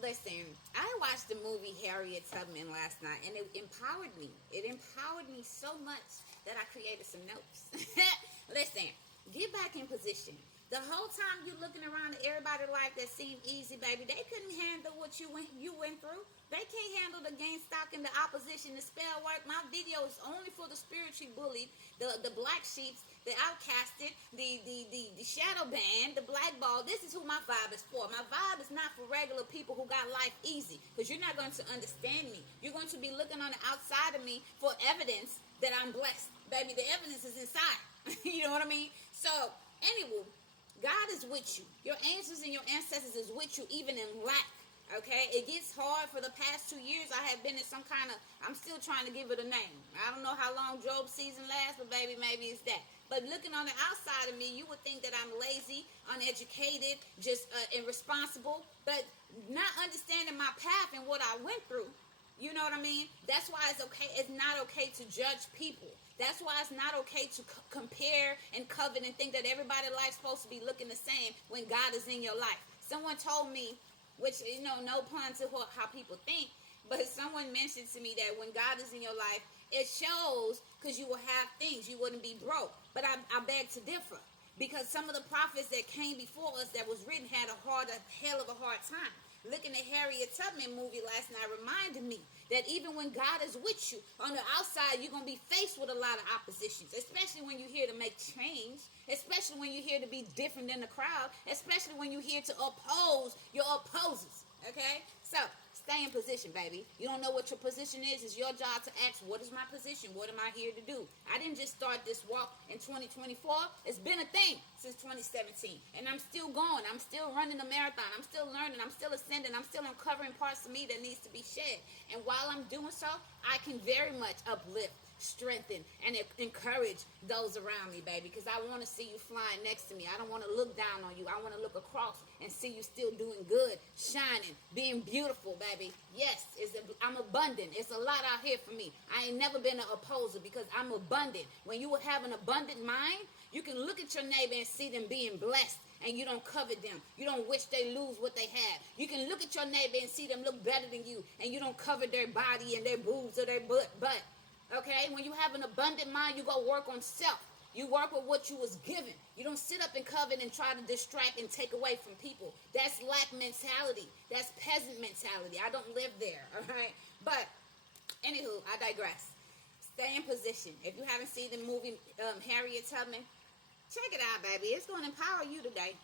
Listen, I watched the movie Harriet Tubman last night, and it empowered me. It empowered me so much that I created some notes. Listen, get back in position. The whole time you looking around at everybody's life that seemed easy, baby, they couldn't handle what you went through. They can't handle the game stock and the opposition, the spell work. My video is only for the spiritually bullied, the black sheeps, the outcasted, the shadow band, the blackball. This is who my vibe is for. My vibe is not for regular people who got life easy, because you're not going to understand me. You're going to be looking on the outside of me for evidence that I'm blessed. Baby, the evidence is inside. You know what I mean? So, anyway, God is with you. Your angels and your ancestors is with you even in lack. Okay? It gets hard. For the past 2 years, I have been in some kind of, I'm still trying to give it a name. I don't know how long Job's season lasts, but baby, maybe it's that. But looking on the outside of me, you would think that I'm lazy, uneducated, just irresponsible, but not understanding my path and what I went through. You know what I mean? That's why it's okay. It's not okay to judge people. That's why it's not okay to compare and covet and think that everybody's life's supposed to be looking the same when God is in your life. Someone told me, which, you know, no pun to how people think, but someone mentioned to me that when God is in your life, it shows, because you will have things. You wouldn't be broke. But I beg to differ, because some of the prophets that came before us that was written had a hell of a hard time. Looking at Harriet Tubman movie last night reminded me that even when God is with you, on the outside, you're going to be faced with a lot of oppositions, especially when you're here to make change, especially when you're here to be different than the crowd, especially when you're here to oppose your opposers, okay? So, stay in position, baby. You don't know what your position is. It's your job to ask, what is my position? What am I here to do? I didn't just start this walk in 2024. It's been a thing since 2017. And I'm still going. I'm still running the marathon. I'm still learning. I'm still ascending. I'm still uncovering parts of me that needs to be shed. And while I'm doing so, I can very much uplift, strengthen, and encourage those around me, baby, because I want to see you flying next to me. I don't want to look down on you. I want to look across and see you still doing good, shining, being beautiful, baby. Yes, I'm abundant. It's a lot out here for me. I ain't never been an opposer, because I'm abundant. When you have an abundant mind, you can look at your neighbor and see them being blessed, and you don't covet them. You don't wish they lose what they have. You can look at your neighbor and see them look better than you, and you don't covet their body and their boobs or their butt. Okay? When you have an abundant mind, you go work on self. You work with what you was given. You don't sit up and covet and try to distract and take away from people. That's lack mentality. That's peasant mentality. I don't live there. All right? But, anywho, I digress. Stay in position. If you haven't seen the movie Harriet Tubman, check it out, baby. It's going to empower you today.